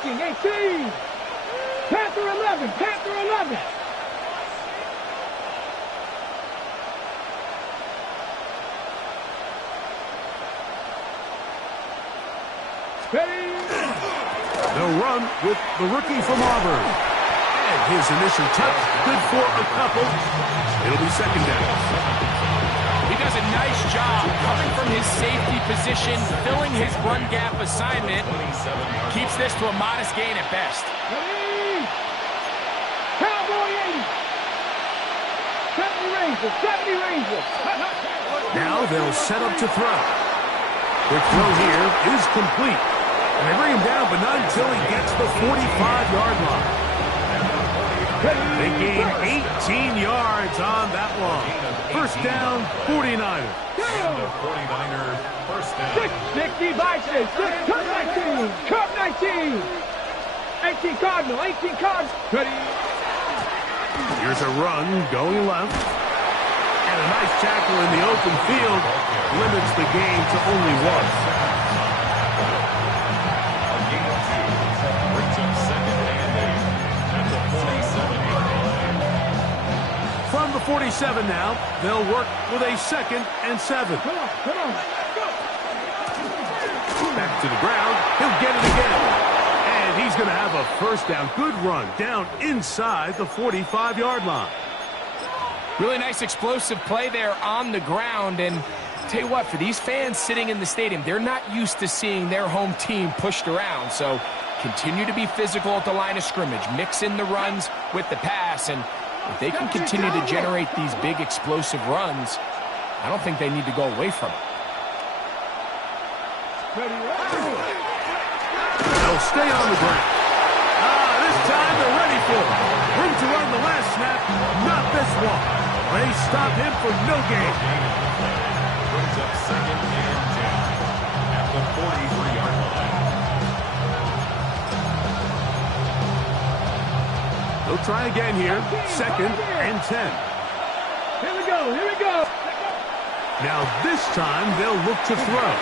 blocking, 18. Panther 11, Panther 11. Ready. They'll run with the rookie from Auburn. And his initial touch, good for a couple. It'll be second down. He does a nice job coming from his safety position, filling his run gap assignment. Keeps this to a modest gain at best. Ready. Cowboy 80. 70 Rangers, 70 Rangers. Now they'll set up to throw. Quick throw here is complete. And they bring him down, but not until he gets the 45-yard line. They gain 18 yards on that one. First down, 49ers. 49ers, first down. 60 Vikings, Cup 19, Cup 19. 18 Cardinal, 18 Cardinal. Ready. Here's a run going left. And a nice tackle in the open field limits the game to only one. From the 47 now, they'll work with a 2nd and 7. Come on, come on. Go. Back to the ground. He'll get it again. And he's going to have a first down. Good run down inside the 45-yard line. Really nice explosive play there on the ground. And tell you what, for these fans sitting in the stadium, they're not used to seeing their home team pushed around. So continue to be physical at the line of scrimmage. Mix in the runs with the pass. And if they can continue to generate these big explosive runs, I don't think they need to go away from it. They'll stay on the ground. This time they're ready for it. Room to run the last snap, not this one. They stop him for no gain. Brings up 2nd and 10 at the 43-yard line. They'll try again here. 2nd and 10. Here we go, here we go. Now this time they'll look to throw.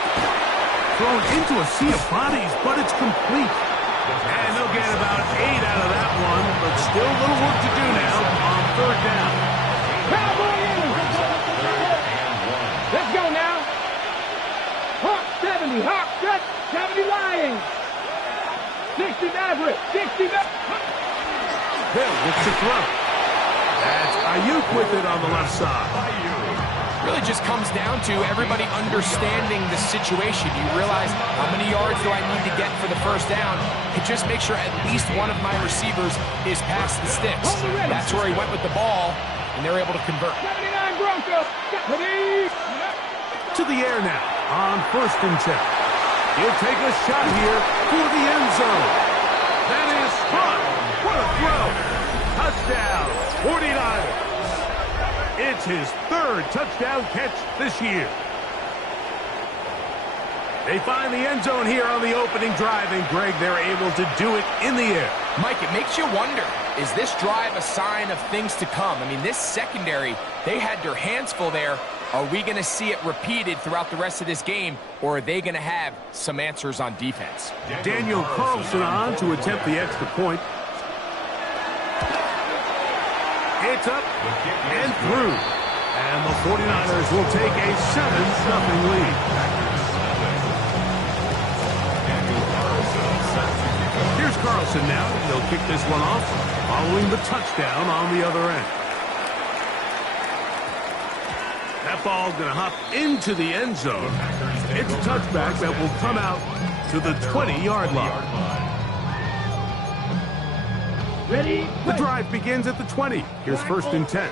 Thrown into a sea of bodies, but it's complete. And they'll get about 8 out of that one, but still a little work to do now on 3rd down. Cowboy in. Let's go now. Hawk 70, Hawk 70 Lions. 60 Maverick, 60 Maverick. They'll look to throw. That's Ayuk with it on the left side. Really just comes down to everybody understanding the situation. You realize how many yards do I need to get for the first down, and just make sure at least one of my receivers is past the sticks. That's where he went with the ball, and they're able to convert. 79 Broncos. Ready. To the air now on 1st and 10. He'll take a shot here for the end zone. That is fun. What a throw. Touchdown, 49ers. It's his 3rd touchdown catch this year. They find the end zone here on the opening drive, and Greg, they're able to do it in the air. Mike, it makes you wonder, is this drive a sign of things to come? I mean, this secondary, they had their hands full there. Are we going to see it repeated throughout the rest of this game, or are they going to have some answers on defense? Daniel Carlson on to attempt the extra point. It's up and through. And the 49ers will take a 7-0 lead. Here's Carlson now. He'll kick this one off, following the touchdown on the other end. That ball going to hop into the end zone. It's a touchback that will come out to the 20-yard line. Ready. The drive begins at the 20. Here's 1st and 10.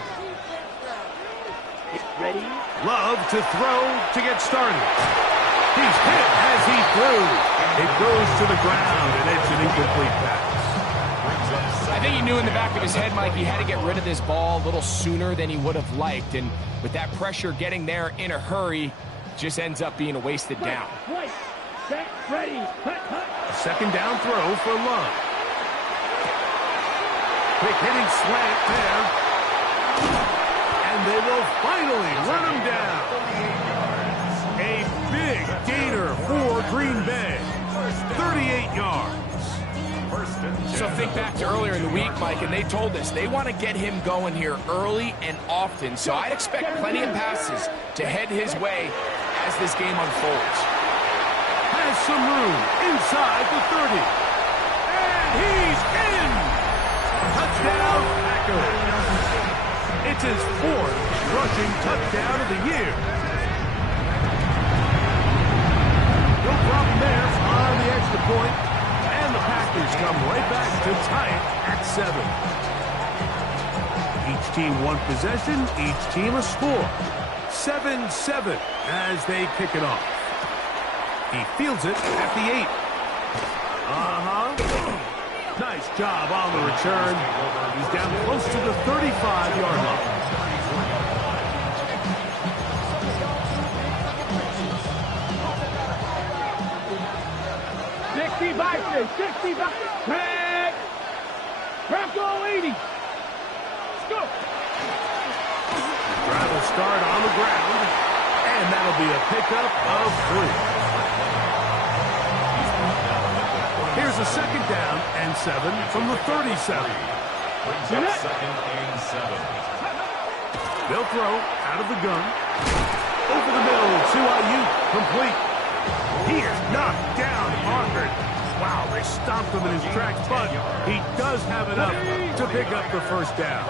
Ready. Love to throw to get started. He's hit as he threw. It goes to the ground, and it's an incomplete pass. I think he knew in the back of his head, Mike, he had to get rid of this ball a little sooner than he would have liked. And with that pressure getting there in a hurry, just ends up being a wasted down. Right. Set. Ready. Hut, hut. 2nd down throw for Love. Quick hitting slant there. And they will finally run him down. A big gainer for Green Bay. 38 yards. think back to earlier in the week, Mike, and they told us they want to get him going here early and often. So I'd expect plenty of passes to head his way as this game unfolds. Has some room inside the 30. And he's in! Touchdown, Packers. It's his 4th rushing touchdown of the year. No problem there on the extra point. And the Packers come right back to tie it at 7. Each team one possession, each team a score. 7-7 as they kick it off. He fields it at the 8. Nice job on the return. He's down close to the 35-yard line. 65. Tag. Bronco 80. Let's go. Drive will start on the ground, and that'll be a pickup of 3. Here's a 2nd down and 7 from the 37. Brings up 2nd and 7. They'll throw out of the gun. Over the middle to Ayuk, complete. He is knocked down hard. Wow, they stomped him in his tracks, but he does have enough to pick up the 1st down.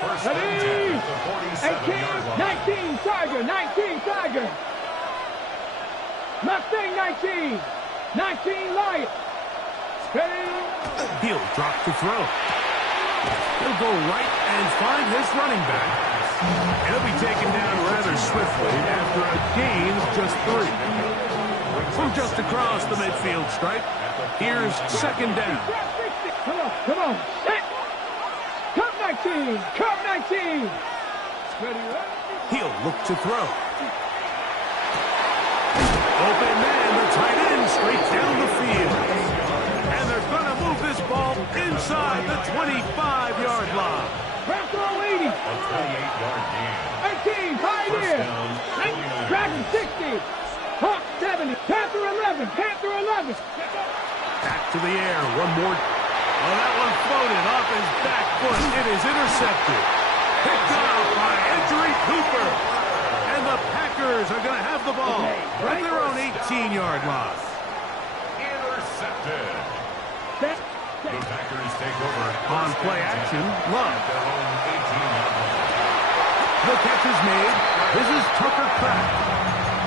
First and 10 at the 47-yard line. 19, Tiger. Mustang 19. 19, Lion. Ready. He'll drop to throw. He'll go right and find his running back. He'll be taken down rather swiftly after a gain of just 3. From just across the midfield stripe, here's 2nd down. Come on. Cup 19. He'll look to throw. Open man, the tight end, straight down the field. And they're going to move this ball inside the 25-yard line. Bronco 80. A 28-yard gain. 18, Pioneer. Dragon 60. Hawk 70. Panther 11. Back to the air, one more. Oh, that one floated off his back foot. It is intercepted. Picked off by Edgerrin Cooper. And the Packers are going to have the ball at their own 18-yard line. Intercepted. The Packers take over. On play action, Love. At their own 18-yard line. The catch is made. This is Tucker Kraft.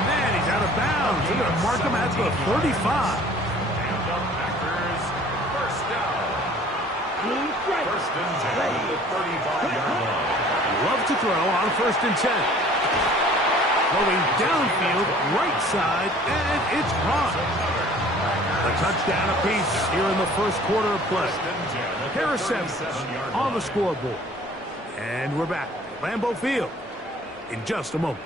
Man, he's out of bounds. They're going to mark him at the 35. And the Packers first down. First and 10 at the 35-yard line. Love to throw on 1st and 10. Going downfield, right side, and it's caught. A touchdown apiece here in the 1st quarter of play. Harris Evans on the scoreboard. And we're back at Lambeau Field in just a moment.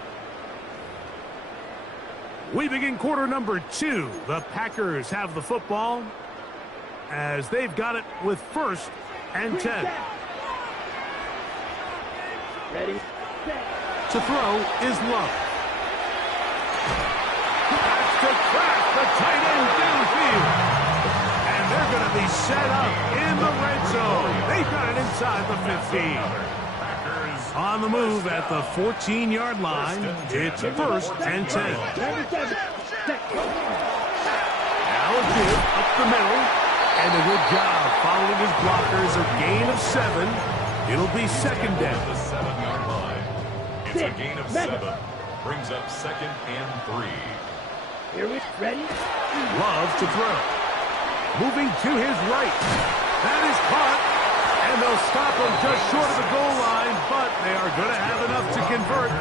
We begin quarter number 2. The Packers have the football as they've got it with 1st and 10. Ready. To throw is Love. That's to Kraft, the tight end downfield. And they're going to be set up in the red zone. They've got it inside the 15. On the move at the 14-yard line, it's 1st and 10. Now a give up the middle, and a good job following his blockers. A gain of 7. It'll be 2nd down. The 7-yard line. It's a gain of 7. Brings up 2nd and 3. Here we ready. Love to throw. Moving to his right. That is caught. And they'll stop him just short of the goal line, but they are going to have enough to convert.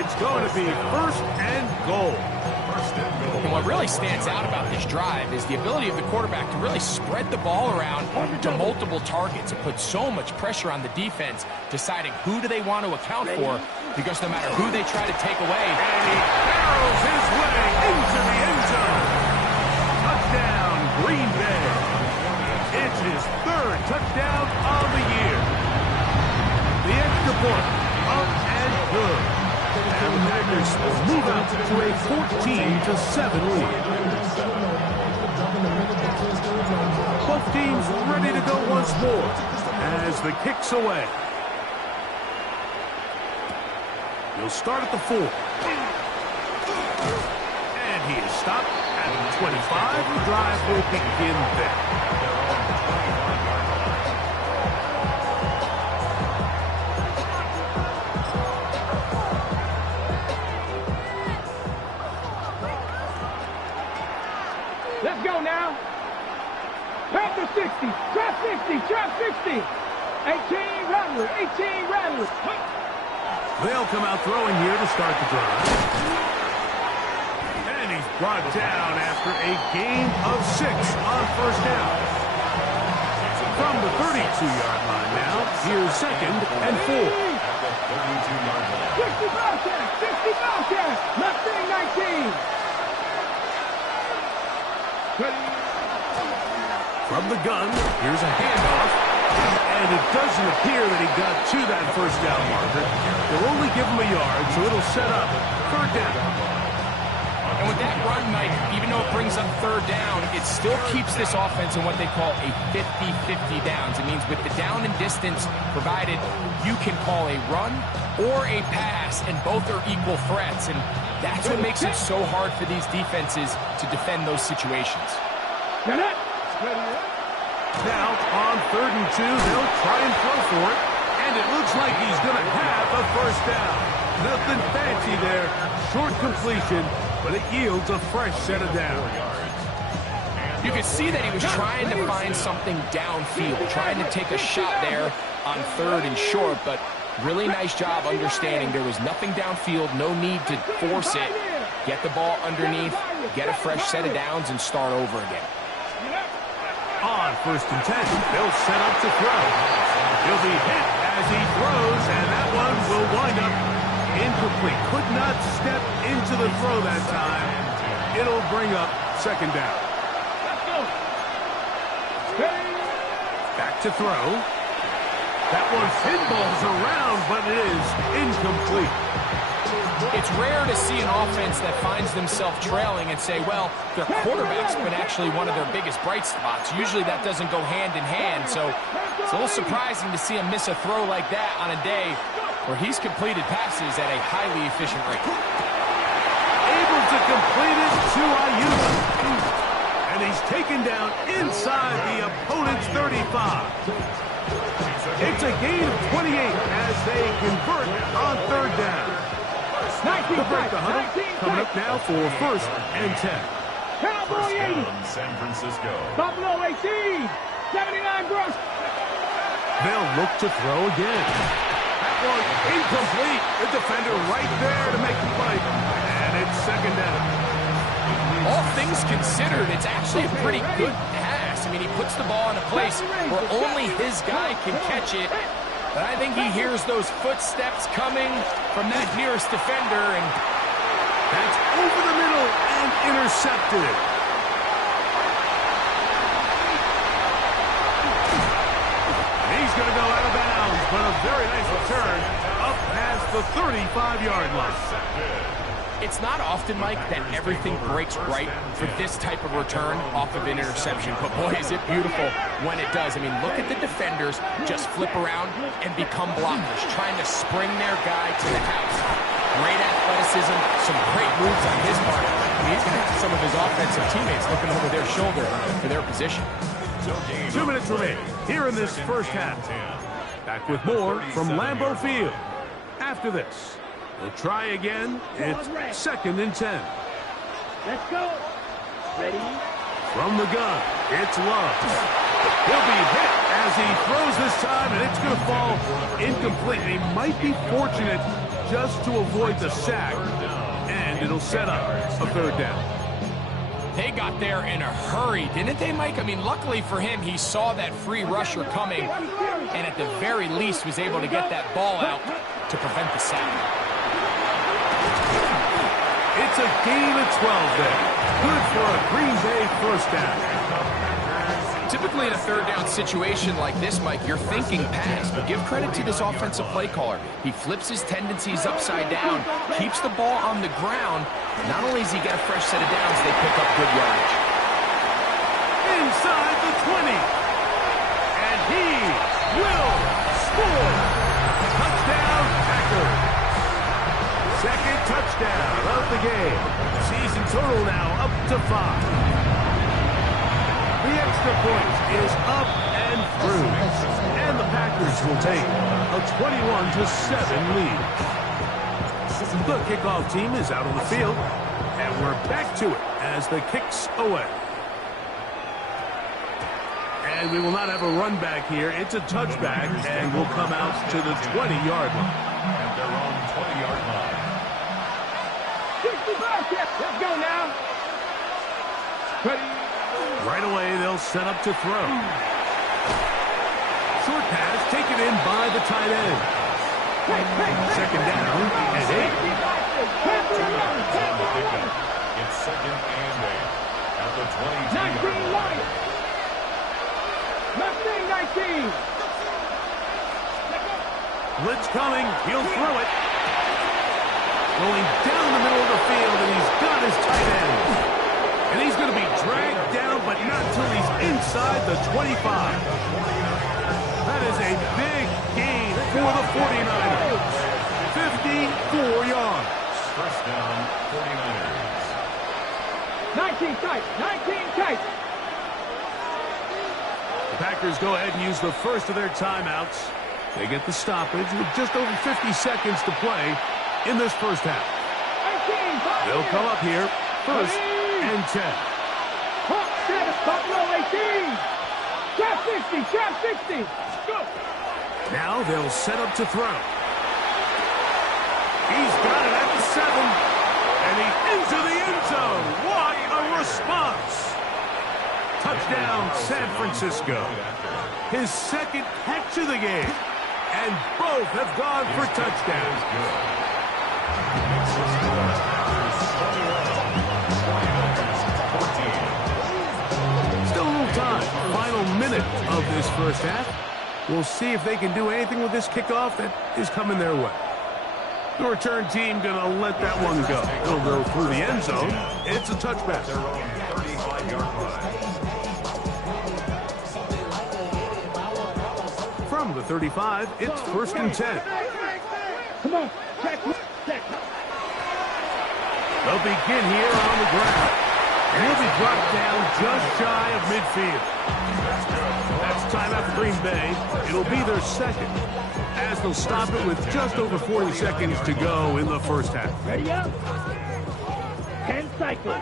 It's going to be 1st and goal. And what really stands out about this drive is the ability of the quarterback to really spread the ball around to multiple targets and put so much pressure on the defense, deciding who do they want to account for, because no matter who they try to take away. And he barrels his way into the end zone. Touchdown, Green Bay. It's his 3rd touchdown of the year. The extra point, up and good. And the Packers move out to a 14-7 lead. once more as the kick's away. He'll start at the 4. And he is stopped at the 25. The drive will begin there. Let's go now. Panther 60, trap 60, trap 60. 18 Rattlers, 18 Rattlers. They'll come out throwing here to start the drive. And he's brought down after a gain of 6 on first down. From the 32-yard line now, here's 2nd and 4. 60 Bobcats, 60 Bobcats. Mustang 19. From the gun, here's a handoff. And it doesn't appear that he got to that first down marker. They'll only give him a yard, so it'll set up 3rd down. And with that run, Mike, even though it brings up 3rd down, it still keeps this offense in what they call a 50-50 downs. It means with the down and distance provided, you can call a run or a pass, and both are equal threats. And that's what makes it so hard for these defenses to defend those situations. Now, on 3rd and 2, they'll try and throw for it. And it looks like he's going to have a first down. Nothing fancy there. Short completion, but it yields a fresh set of downs. You could see that he was trying to find something downfield, trying to take a shot there on 3rd and short, but really nice job understanding there was nothing downfield, no need to force it. Get the ball underneath, get a fresh set of downs, and start over again. On 1st and 10, they'll set up to throw. He'll be hit as he throws, and that one will wind up incomplete. Could not step into the throw that time. It'll bring up 2nd down. Back to throw. That one pinballs around, but it is incomplete. It's rare to see an offense that finds themselves trailing and say, well, their quarterback's been actually one of their biggest bright spots. Usually that doesn't go hand in hand, so it's a little surprising to see him miss a throw like that on a day where he's completed passes at a highly efficient rate. Able to complete it to Ayuk. And he's taken down inside the opponent's 35. It's a gain of 28 as they convert on 3rd down. The break the huddle coming up now for 1st and 10. Cowboy 80. San Francisco. Buffalo 18. 79 Gross. They'll look to throw again. That one incomplete. The defender right there to make the play. And it's 2nd down. All things considered, it's actually a pretty good pass. I mean, he puts the ball in a place where only his guy can catch it. But I think he hears those footsteps coming from that nearest defender, and that's over the middle and intercepted. He's going to go out of bounds, but a very nice return up past the 35-yard line. It's not often, Mike, that everything breaks right for this type of return off of an interception. But, boy, is it beautiful when it does. I mean, look at the defenders just flip around and become blockers, trying to spring their guy to the house. Great athleticism, some great moves on his part. I mean, he's going to have some of his offensive teammates looking over their shoulder for their position. 2 minutes remaining here in this first half. Back with more from Lambeau Field. After this, they'll try again. It's 2nd and 10. Let's go. Ready? From the gun, it's Love. He'll be hit as he throws this time, and it's going to fall incomplete. He might be fortunate just to avoid the sack, and it'll set up a 3rd down. They got there in a hurry, didn't they, Mike? I mean, luckily for him, he saw that free rusher coming, and at the very least was able to get that ball out to prevent the sack. It's a gain of 12 there. Good for a Green Bay first down. Typically in a 3rd down situation like this, Mike, you're thinking pass, but give credit to this offensive play caller. He flips his tendencies upside down, keeps the ball on the ground. Not only does he get a fresh set of downs, they pick up good yardage. Inside the 20. And he will score. Touchdown, Packers. Second touchdown of the game. Season total now up to 5. The extra point is up and through. And the Packers will take a 21-7 lead. The kickoff team is out on the field. And we're back to it as the kick's away. And we will not have a run back here. It's a touchback, and we'll come out to the 20-yard line. And they're on 20-yard line. 65, let's go now. Right away, they'll set up to throw. Short pass taken in by the tight end. Second down and 8. It's second and 8 at the 22-yard 19 line. right. Left wing 19. Blitz coming. He'll throw it. Going down the middle of the field, and he's got his tight end. And he's going to be dragged down, but not until he's inside the 25. That is a big gain for the 49ers. 54 yards. First down, 49ers. 19 tight. 19 tight. The Packers go ahead and use the first of their timeouts. They get the stoppage with just over 50 seconds to play in this first half. 18, They'll come up here, first and 10. Hawk status, Buffalo 18. Trap 60, trap 60. Go. Now they'll set up to throw. He's got it at the 7. And he's into the end zone. What a response. Touchdown, San Francisco. His second catch of the game. And both have gone for touchdowns. Still a little time. Final minute of this first half. We'll see if they can do anything with this kickoff that is coming their way. The return team going to let that one go. It'll go through the end zone. It's a touchback. Their own 35-yard line. From the 35, it's first and 10. Come on. Check. They'll begin here on the ground. And he'll be dropped down just shy of midfield. That's timeout for Green Bay. It'll be their second, as they'll stop it with just over 40 seconds to go in the first half. Ready up. 10 cycles.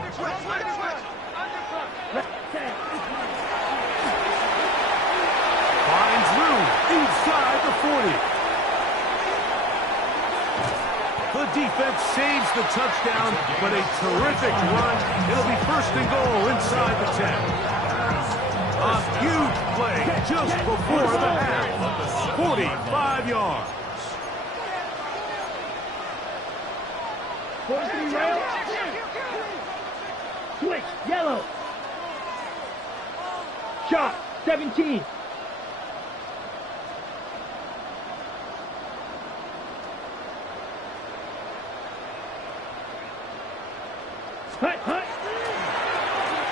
Finds room inside the 40. The defense saves the touchdown, but a terrific run. It'll be first and goal inside the 10. A huge play just before the half. 45 yards. 43 rail. Switch. Yellow. Shot. 17. Hut.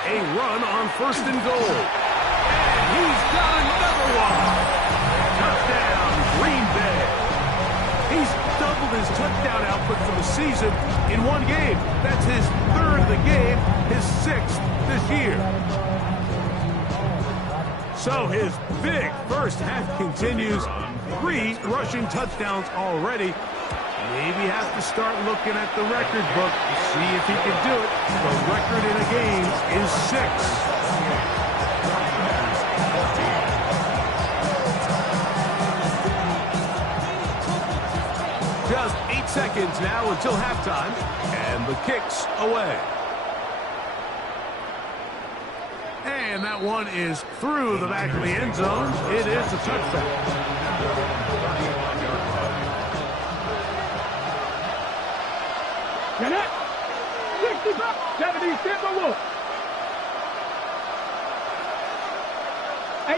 A run on first and goal. And he's got another one. Touchdown, Green Bay. He's doubled his touchdown output for the season in one game. That's his third of the game, his sixth this year. So his big first half continues. 3 rushing touchdowns already. Maybe have to start looking at the record book to see if he can do it. The record in a game is 6. Just 8 seconds now until halftime, and the kick's away. And that one is through the back of the end zone. It is a touchback. Get it. 65. 70 Timberwolves. 18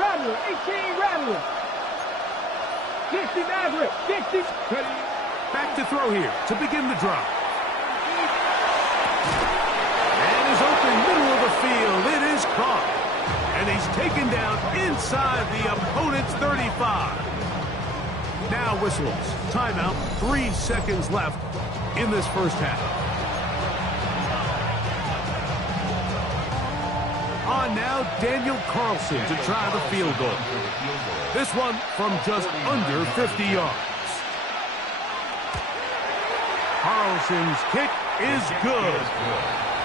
Rattler. 18 Rattler. 60 Maverick. 60. Back to throw here to begin the drive. And is open middle of the field. It is caught. And he's taken down inside the opponent's 35. Now whistles. Timeout. 3 seconds left in this first half. On now, Daniel Carlson to try the field goal. This one from just under 50 yards. Carlson's kick is good.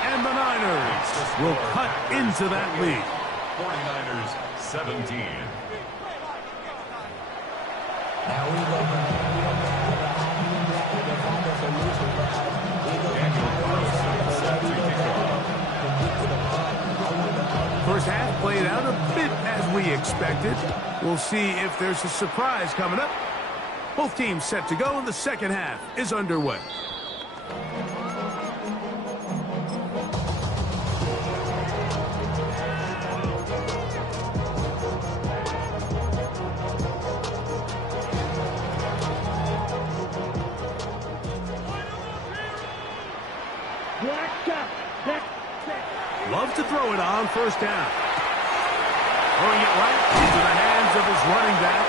And the Niners will cut into that lead. 49ers 17. Now we go. First half played out a bit as we expected. We'll see if there's a surprise coming up. Both teams set to go, and the second half is underway. Love to throw it on first down. Throwing it right into the hands of his running back.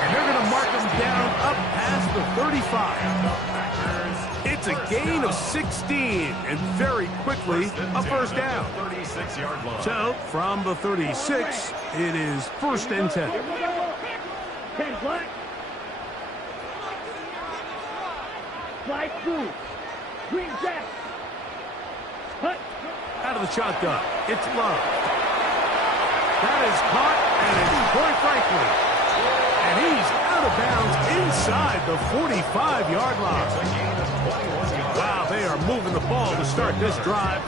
And they're going to mark him down up past the 35. It's a gain of 16, and very quickly a first down. So, from the 36, it is 1st and 10. 10 black. Slide through. Green jack. Cut. Out of the shotgun, it's Love. That is caught, and it's Troy Franklin. And he's out of bounds inside the 45-yard line. Wow, they are moving the ball to start this drive.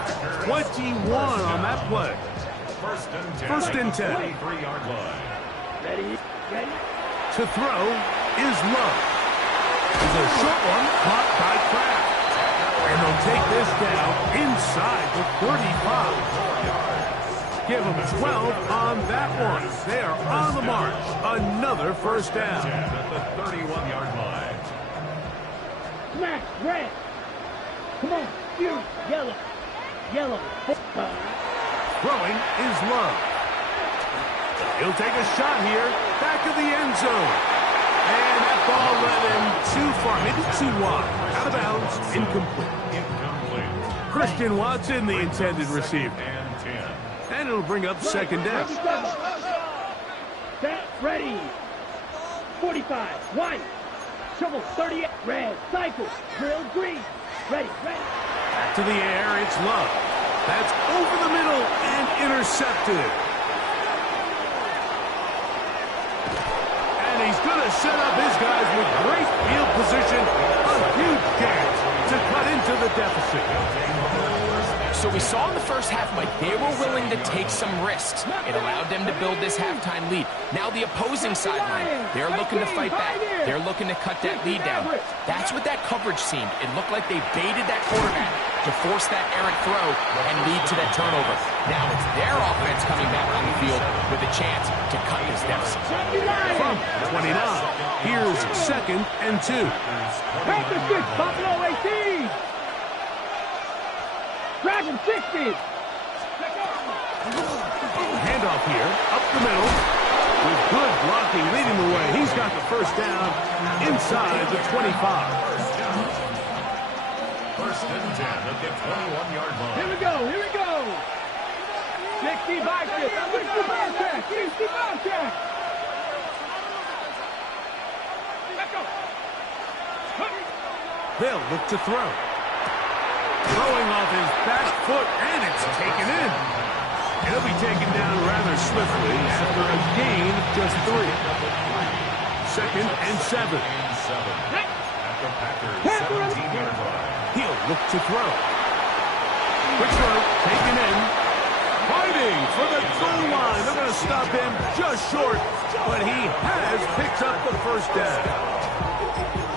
21 on that play. First and 10. 23-yard line. Ready. To throw is Love. It's a short one caught by Kraft. And they'll take this down inside the 35. Give them 12 on that one. They are on the march. Another first down. At the 31-yard line. Smash. Red. Come on. You. Yellow. Throwing is Love. He'll take a shot here. Back of the end zone. And that ball led him too far. Maybe too wide. Out of bounds. Incomplete. Christian Watson, the intended receiver. And it'll bring up second down. Set. Ready. 45. White. Shovel. 38. Red. Cycle. Drill. Green. Ready. Back to the air. It's Love. That's over the middle and intercepted. And he's going to set up his guys with great field position. A huge chance to cut into the deficit. So we saw in the first half, Mike, they were willing to take some risks. It allowed them to build this halftime lead. Now the opposing sideline, they're looking to fight back. They're looking to cut that lead down. That's what that coverage seemed. It looked like they baited that quarterback to force that errant throw and lead to that turnover. Now it's their offense coming back on the field with a chance to cut this deficit. From 29, here's 2nd and 2. Panthers 6. Buffalo 18. Dragon 60. Handoff here, up the middle. With good blocking leading the way. He's got the first down inside the 25. First and 10 at the 21-yard line. Here we go. 60 by 60 ball check. Let's go. They'll look to throw. Throwing off his back foot, and it's taken in. It'll be taken down rather swiftly after a gain of just 3. 2nd and 7. At the Packers 17-yard line. He'll look to throw. Quick throw, taken in. Fighting for the goal line. They're going to stop him just short, but he has picked up the first down.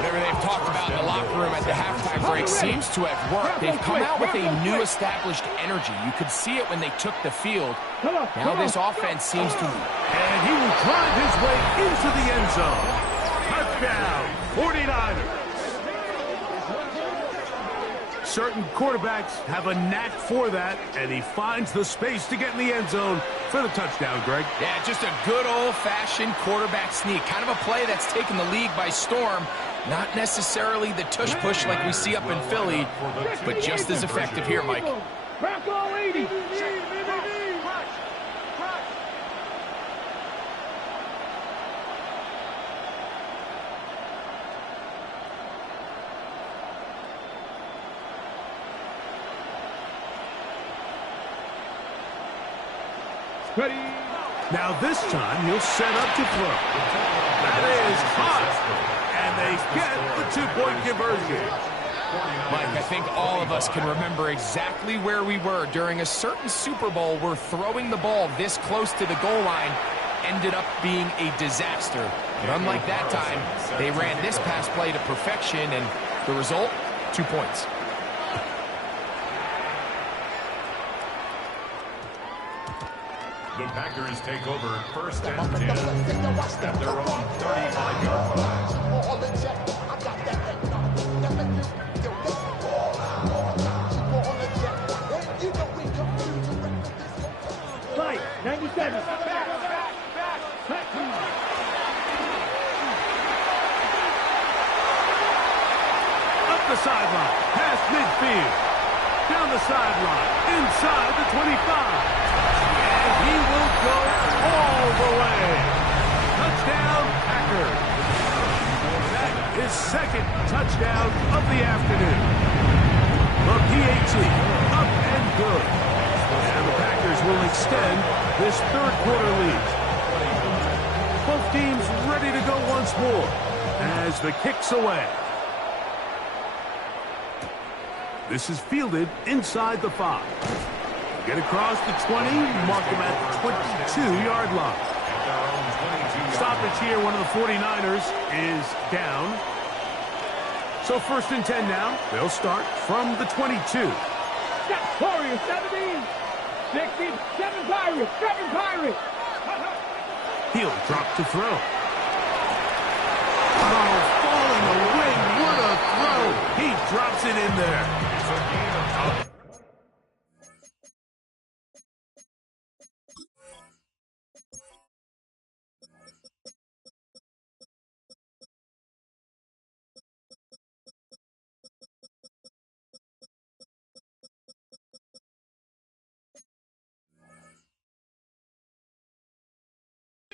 Whatever they've talked about in the locker room at the halftime break seems to have worked. They've come out with a new established energy. You could see it when they took the field. Now this offense seems to... And he will drive his way into the end zone. Touchdown, 49ers. Certain quarterbacks have a knack for that, and he finds the space to get in the end zone for the touchdown, Greg. Yeah, just a good old-fashioned quarterback sneak. Kind of a play that's taken the league by storm. Not necessarily the tush-push like we see up in Philly, but just as effective here, Mike. Bronco 80. Ready. Now this time he'll set up to throw. That is hot. And they get the two-point conversion. Mike, I think all of us can remember exactly where we were during a certain Super Bowl where throwing the ball this close to the goal line ended up being a disaster. But unlike that time, they ran this pass play to perfection, and the result, 2 points. The Packers take over first and 10 at their own 35-yard line. Flight 97. Up the sideline, past midfield. Down the sideline, inside the 25. And he will go all the way. Touchdown, Packers. That is second touchdown of the afternoon. The PAT, up and good. And the Packers will extend this third quarter lead. Both teams ready to go once more as the kick's away. This is fielded inside the 5. Get across the 20, mark him at the 22-yard line. Stoppage here, one of the 49ers is down. So first and 10 now. They'll start from the 22. Warriors 17. 67 Pirates. 7 Pirates. He'll drop to throw. Oh, falling away. What a throw. He drops it in there. It's a game of top.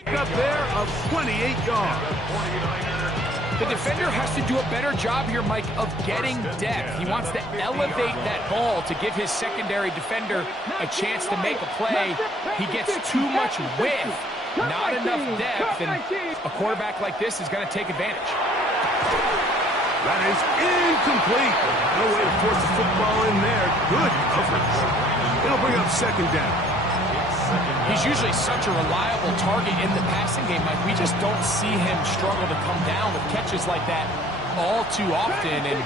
Up there of 28 yards. The defender has to do a better job here, Mike, of getting depth. He wants to elevate that ball to give his secondary defender a chance to make a play. He gets too much width, not enough depth, and a quarterback like this is going to take advantage. That is incomplete. No way to force the football in there. Good coverage. It'll bring up second down. He's usually such a reliable target in the passing game, Mike. We just don't see him struggle to come down with catches like that all too often. And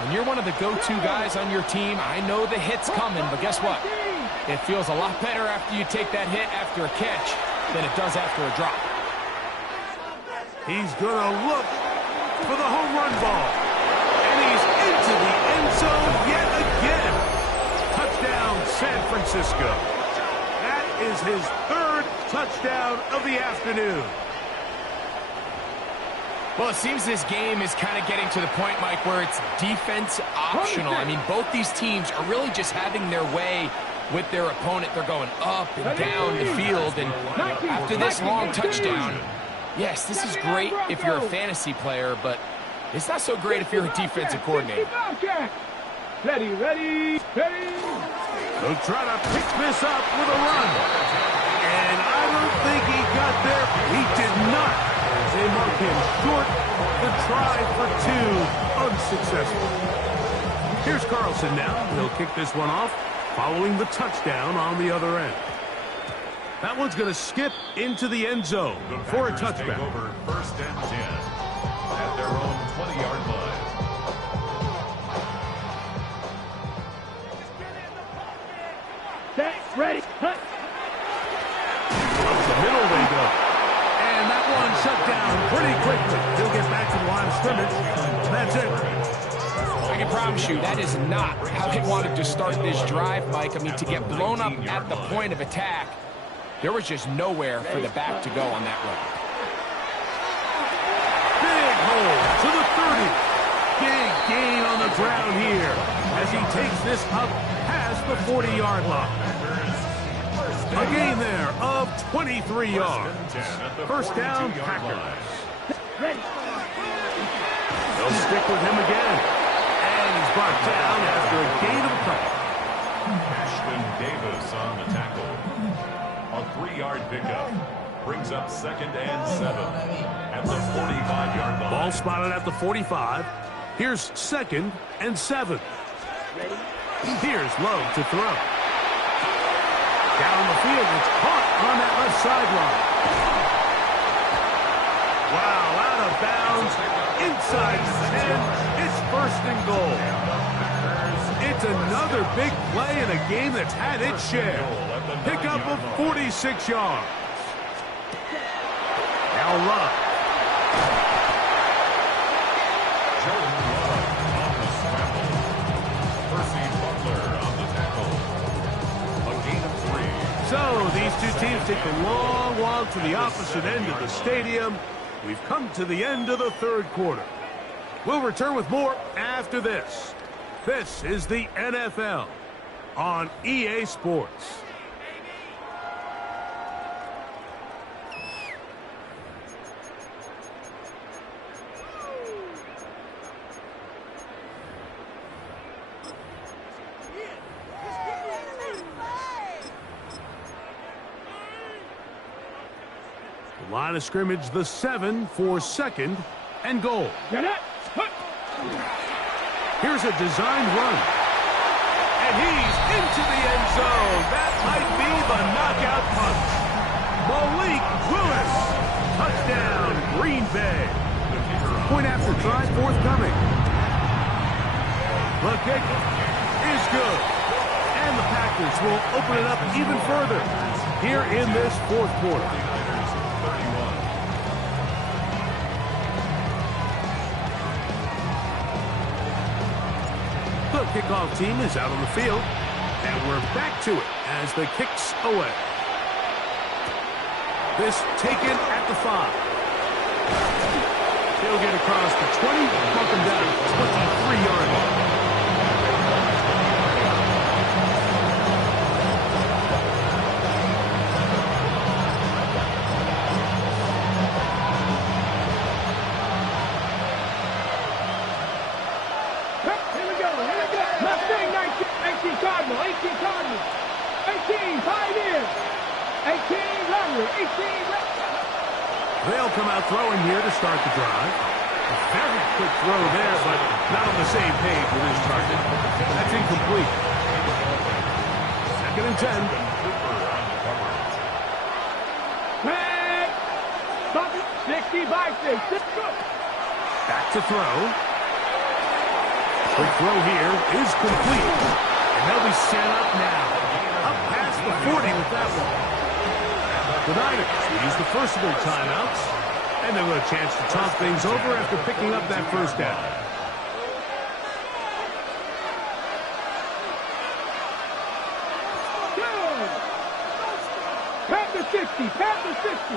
when you're one of the go-to guys on your team, I know the hit's coming, but guess what? It feels a lot better after you take that hit after a catch than it does after a drop. He's going to look for the home run ball. And he's into the end zone yet again. Touchdown, San Francisco. Is his third touchdown of the afternoon. Well, it seems this game is kind of getting to the point, Mike, where it's defense optional. I mean, both these teams are really just having their way with their opponent. They're going up and down the field, and after this long touchdown, yes, this is great if you're a fantasy player, but it's not so great if you're a defensive coordinator. Ready. They'll try to pick this up with a run. And I don't think he got there. He did not. They mark him short. The try for 2, unsuccessful. Here's Carlson now. He'll kick this one off, following the touchdown on the other end. That one's going to skip into the end zone for a touchback. Take over first and 10 at their own 20-yard line. Ready. Hunt. Up the middle they go. And that one shut down pretty quickly. He'll get back to the line of scrimmage. That's it. I can promise you that is not how they wanted to start this drive, Mike. I mean, to get blown up at the point of attack, There was just nowhere for the back to go on that run. Big hole to the 30. Big gain on the ground here as he takes this up past the 40-yard line. A gain there of 23 yards. First down, Packers. They'll stick with him again. And he's brought down after a gain of a couple. Ashton Davis on the tackle. A 3-yard pickup. Brings up 2nd and 7 at the 45-yard line. Ball spotted at the 45. Here's 2nd and 7. Here's Lowe to throw. Down the field, it's caught on that left sideline. Wow, out of bounds, inside the 10. It's 1st and goal. It's another big play in a game that's had its share. Pickup of 46 yards. Now Love. Jordan Love on the scramble. Percy Butler on the tackle. A gain of 3. So these two teams take a long walk to the opposite end of the stadium. We've come to the end of the 3rd quarter. We'll return with more after this. This is the NFL on EA Sports. Line of scrimmage, the 7 for 2nd and goal. Here's a designed run. And he's into the end zone. That might be the knockout punch. Malik Willis. Touchdown, Green Bay. Point after try forthcoming. The kick is good. And the Packers will open it up even further here in this 4th quarter. The kickoff team is out on the field, and we're back to it as the kick's away. This taken at the 5. He'll get across the 20, knock him down to the 23-yard line. Cardinal, 18 Cardinal, 18 Pioneers, 18 Runner, 18 They'll come out throwing here to start the drive. A very quick throw there, but not on the same page with his target. That's incomplete. 2nd and 10. Hey! 60 by 6. Back to throw. Quick throw here is complete. And they'll be set up now. Up past the 40 with that one. The Niners use the first of their timeouts. And they'll get a chance to talk things over after picking up that first down. Panther 60, Panther 60.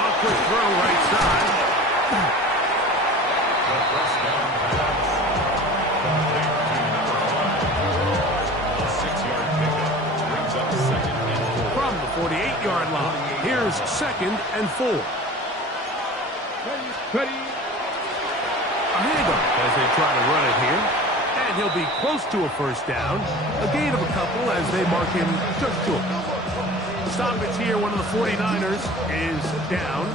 A quick throw right side. The first down pass. A 6-yard pickup. Brings up 2nd and 4. From the 48-yard line, here's 2nd and 4. Ready. A handoff as they try to run it here. And he'll be close to a first down. A gain of a couple as they mark him just short. Stoppage here, one of the 49ers is down.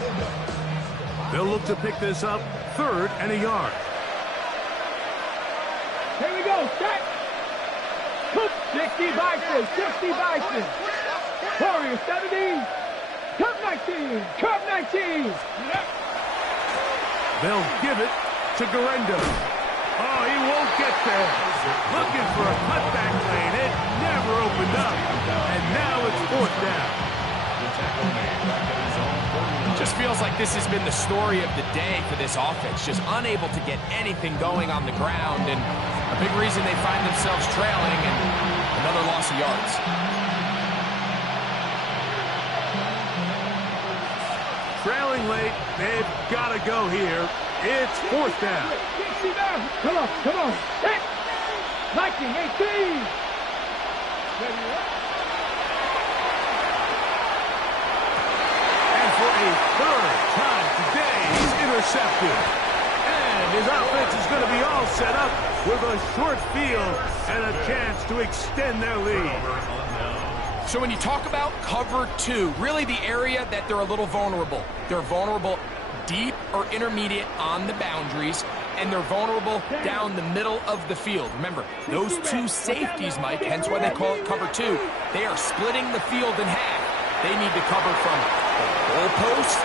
They'll look to pick this up, 3rd and a yard. Here we go, set. 60 Bison, 60 Bison. Warrior 70. Cup 19, Cup 19. They'll give it to Guerrero. Oh, he won't get there. Looking for a cutback lane. It never opened up. And now it's 4th down. Just feels like this has been the story of the day for this offense. Just unable to get anything going on the ground. And a big reason they find themselves trailing. And Another loss of yards. Trailing late, they've got to go here. It's fourth down. Come on, come on. 19, 18. And for a third time today, he's intercepted. And his offense is going to be all set up with a short field and a chance to extend their lead. So when you talk about cover two, really the area that they're a little vulnerable. They're vulnerable deep or intermediate on the boundaries, and they're vulnerable down the middle of the field. Remember, those two safeties, Mike, hence why they call it cover two, they are splitting the field in half. They need to cover from the goalpost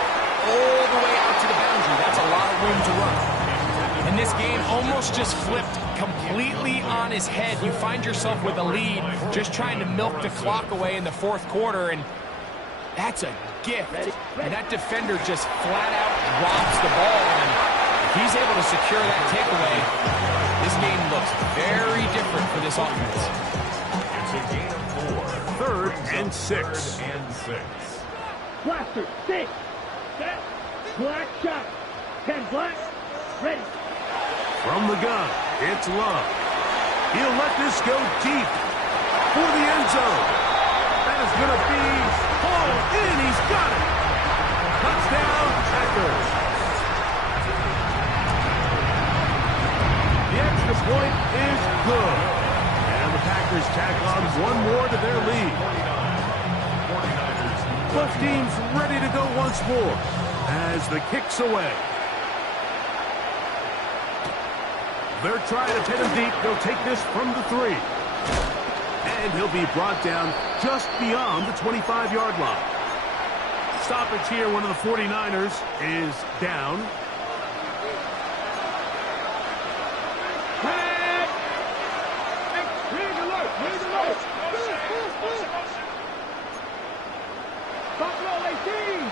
all the way out to the boundary. That's a lot of room to run. And this game almost just flipped completely on his head. You find yourself with a lead, just trying to milk the clock away in the fourth quarter, and that's a gift. And that defender just flat out drops the ball, and if he's able to secure that takeaway, this game looks very different for this offense. It's a gain of 4. Third and 6. Blaster, 6. Set. Black shot. 10 black. Ready. From the gun, it's Love. He'll let this go deep for the end zone. That is going to be hauled in. He's got it. Touchdown, Packers. The extra point is good. And the Packers tack on one more to their lead. 49ers. Both teams ready to go once more as the kick's away. They're trying to pin him deep. They'll take this from the 3. And he'll be brought down just beyond the 25-yard line. Stoppage here, one of the 49ers is down. Red. Rig alert. Rig alert. Buffalo 18.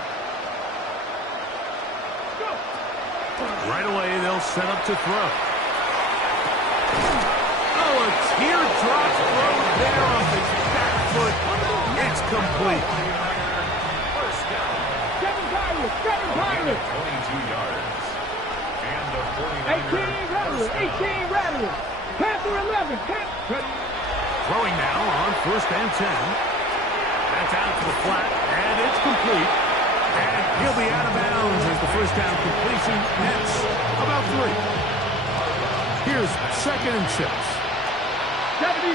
Go. Right away, they'll set up to throw. Oh, a teardrop throw there off his back foot. It's complete. First down. 7 Pirates. 7 Pirates. 22 yards. And the 18 Rattlers. 18 Rattlers. Panther 11. Ready. Throwing now on first and 10. That's out to the flat, and it's complete. And he'll be out of bounds as the first down completion nets about 3. Here's second and 6. 70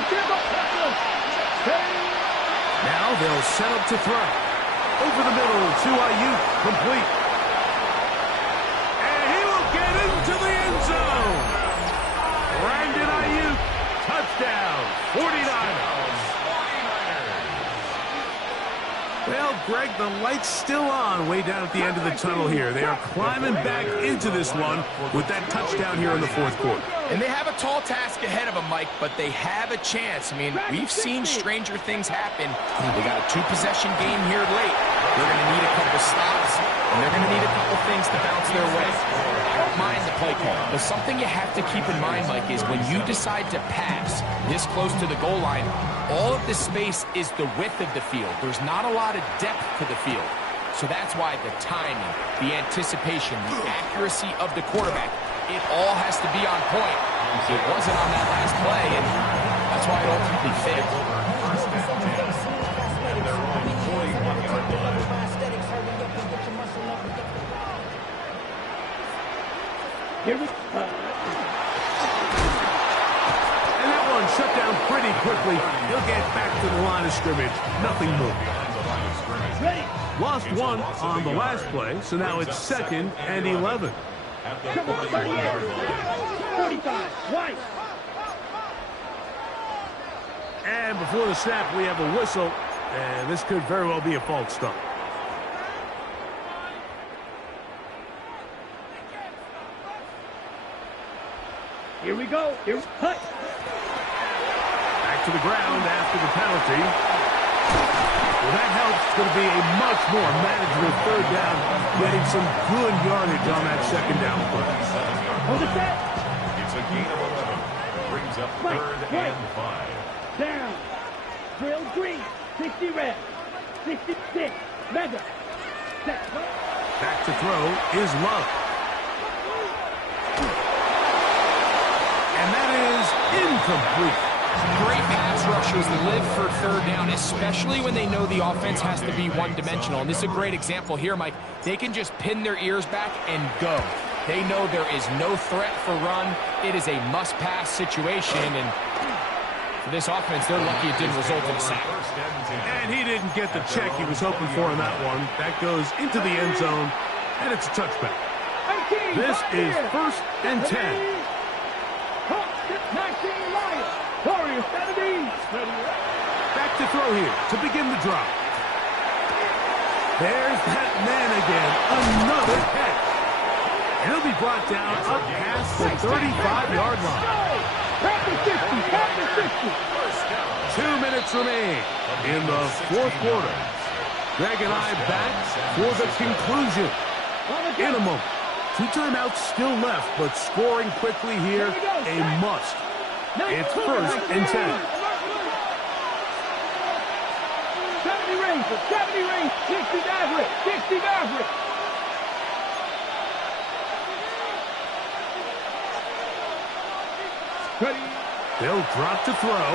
Now they'll set up to throw. Over the middle to Ayuk, complete. And he will get into the end zone. Brandon Ayuk, touchdown, 49ers. Well, Greg, the light's still on way down at the end of the tunnel here. They are climbing back into this one with that touchdown here in the fourth quarter. And they have a tall task ahead of them, Mike, but they have a chance. I mean, we've seen stranger things happen. They got a 2-possession game here late. They're going to need a couple stops, and they're going to need a couple things to bounce their way. I don't mind the play call, but something you have to keep in mind, Mike, is when you decide to pass this close to the goal line, all of the space is the width of the field. There's not a lot of depth to the field. So that's why the timing, the anticipation, the accuracy of the quarterback, it all has to be on point. It wasn't on that last play, and that's why it ultimately failed. And they're only 41-yard line. Here we And that one shut down pretty quickly. He'll get back to the line of scrimmage. Nothing more. Behind the line of scrimmage. Ready. Lost one on the last play, so now it's second and 11. At the Come on, 41-yard line. 45. White. And before the snap, we have a whistle, and this could very well be a false start. Here we go. Here's cut. Back to the ground after the penalty. Well, that helps. It's going to be a much more manageable third down, getting some good yardage on that second down play. Hold it set. It's a gain of 11. Brings up third and 5. Down. Drill green, 60 red, 66, mega. Set. Back to throw is Love. And that is incomplete. Great pass rushers live for third down, especially when they know the offense has to be one-dimensional. And this is a great example here, Mike. They can just pin their ears back and go. They know there is no threat for run. It is a must-pass situation, and for this offense, they're lucky it didn't result in a sack. And he didn't get the check he was hoping for in that one. That goes into the end zone, and it's a touchback. This is 1st and 10. 19 Lions. Warriors 70. Back to throw here to begin the drive. There's that man again. Another catch. And he'll be brought down up past the 35-yard line. 2 minutes remain in the 4th quarter. Greg and I back for the conclusion. In a moment. 2 timeouts still left, but scoring quickly here, a must. It's 1st and 10. 70 Rangers, 70 Rangers, 60 Maverick, 60 Maverick. Ready. They'll drop to throw.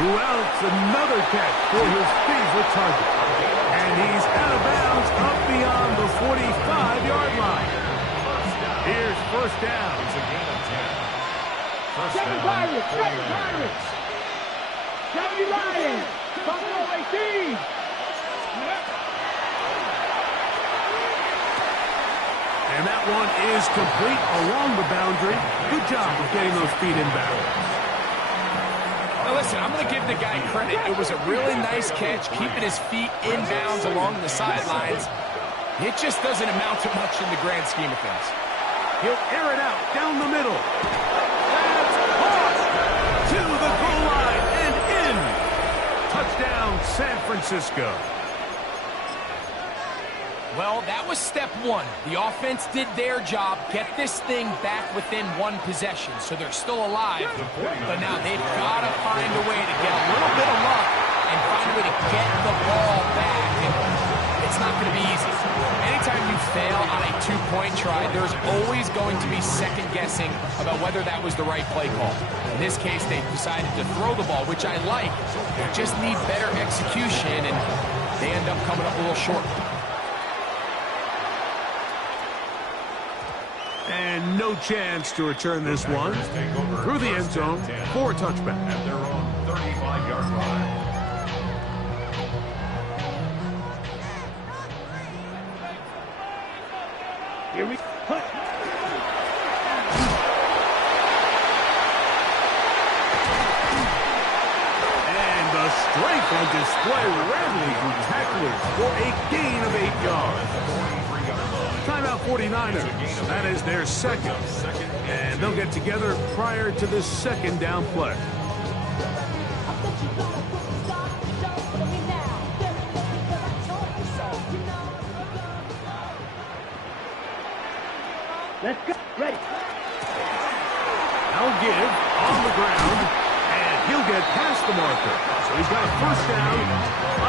Who else? Another catch for his favorite target. And he's out of bounds up beyond the 45-yard line. Here's 1st down. It's a gain of 10. 7 Pirates, 7 Pirates. 70 Lions, Buffalo 18. And that one is complete along the boundary. Good job of getting those feet in bounds. Now listen, I'm going to give the guy credit. It was a really nice catch, keeping his feet in bounds along the sidelines. It just doesn't amount to much in the grand scheme of things. He'll air it out down the middle. That's caught to the goal line and in. Touchdown, San Francisco. Well, that was step 1. The offense did their job, get this thing back within 1 possession, so they're still alive. But now they've got to find a way to get a little bit of luck and find a way to get the ball back. And it's not going to be easy. Anytime you fail on a 2-point try, there's always going to be second-guessing about whether that was the right play call. In this case, they decided to throw the ball, which I like. They just need better execution, and they end up coming up a little short. And no chance to return this one through the end zone for a touchback. At their own 35-yard line. Here we go. And the strength on display rattling through tacklers for a gain of 8 yards. Timeout 49ers. That is their second. And they'll get together prior to this 2nd down play. Let's go. Ready. Now give on the ground, and he'll get past the marker. So he's got a 1st down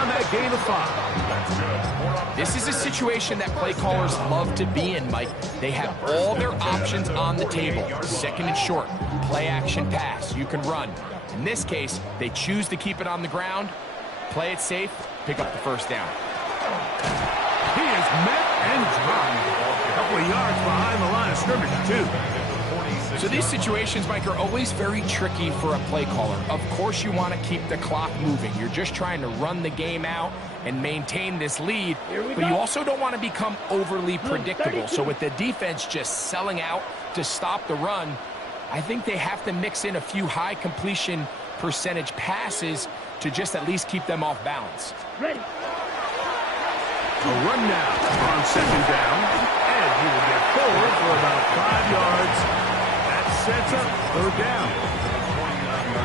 on that gain of 5. This is a situation that play callers love to be in, Mike. They have all their options on the table. 2nd and short, play action pass, you can run. In this case, they choose to keep it on the ground, play it safe, pick up the 1st down. He is met and dropped. A couple of yards behind the line of scrimmage, too. So these situations, Mike, are always very tricky for a play caller. Of course you want to keep the clock moving. You're just trying to run the game out and maintain this lead, but you also don't want to become overly predictable. So with the defense just selling out to stop the run, I think they have to mix in a few high completion percentage passes to just at least keep them off balance. Ready. A run now on 2nd down, and he will get forward for about 5 yards. That sets up 3rd down.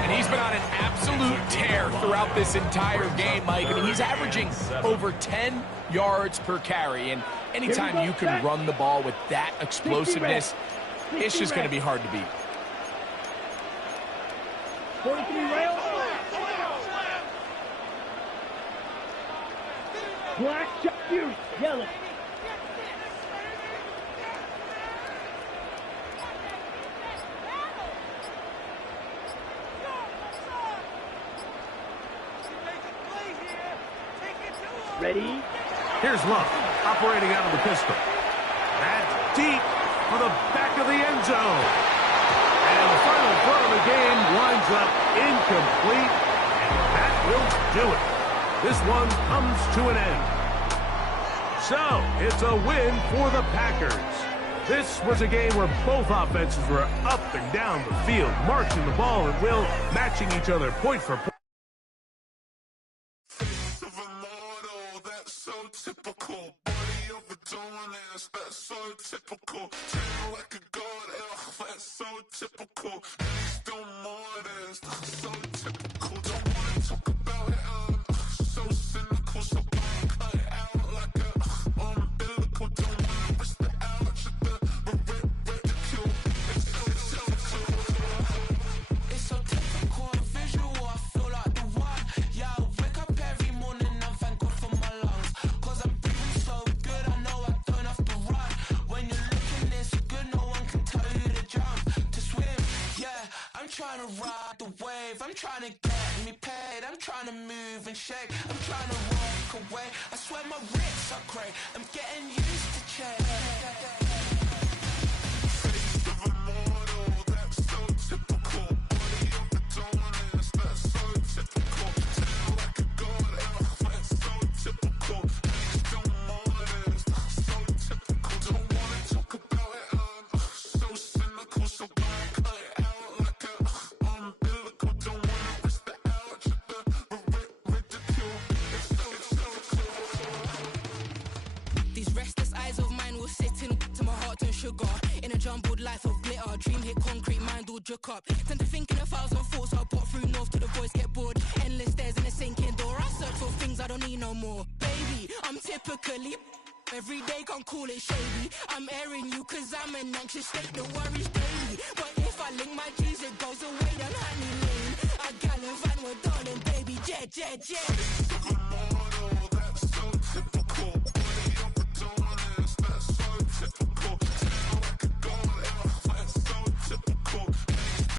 And he's been on an absolute tear throughout this entire game, Mike. I mean, he's averaging over 10 yards per carry, and anytime you can run the ball with that explosiveness, it's just going to be hard to beat. 43 rails. Black shot, you yellow. Ready? Here's Love, operating out of the pistol. That's deep for the back of the end zone. And the final throw of the game winds up incomplete, and that will do it. This one comes to an end. So, it's a win for the Packers. This was a game where both offenses were up and down the field, marching the ball at will, matching each other point for point. Typical body of a dominance, that's so typical. Treat like a god, that's so typical. And he's still modest, so typical. Don't wanna talk about it, so cynical. So cut it out like a umbilical. Don't wanna risk the ouch of the ridicule. It's so typical, visual. I feel like the one. Yeah, I wake up every morning and thank God for my lungs. I'm trying to ride the wave, I'm trying to get me paid, I'm trying to move and shake, I'm trying to walk away. I swear my wrists are great, I'm getting used to change. Face of a mortal, that's so typical. Body of the dominance, that's so typical. Tell like a god, that's so typical. He's still modest, so typical. Don't wanna talk about it, so cynical. So cut it out. In a jumbled life of glitter, dream hit concrete, mind all jook up. Tend to think in 1,000 thoughts, I'll pop through north to the voice, get bored. Endless stairs in a sinking door, I search for things I don't need no more. Baby, I'm typically every day, can't call it shady. I'm airing you cause I'm an anxious state that worries daily. But if I link my G's, it goes away, then honey lane. I gallivant with darling, baby, jet.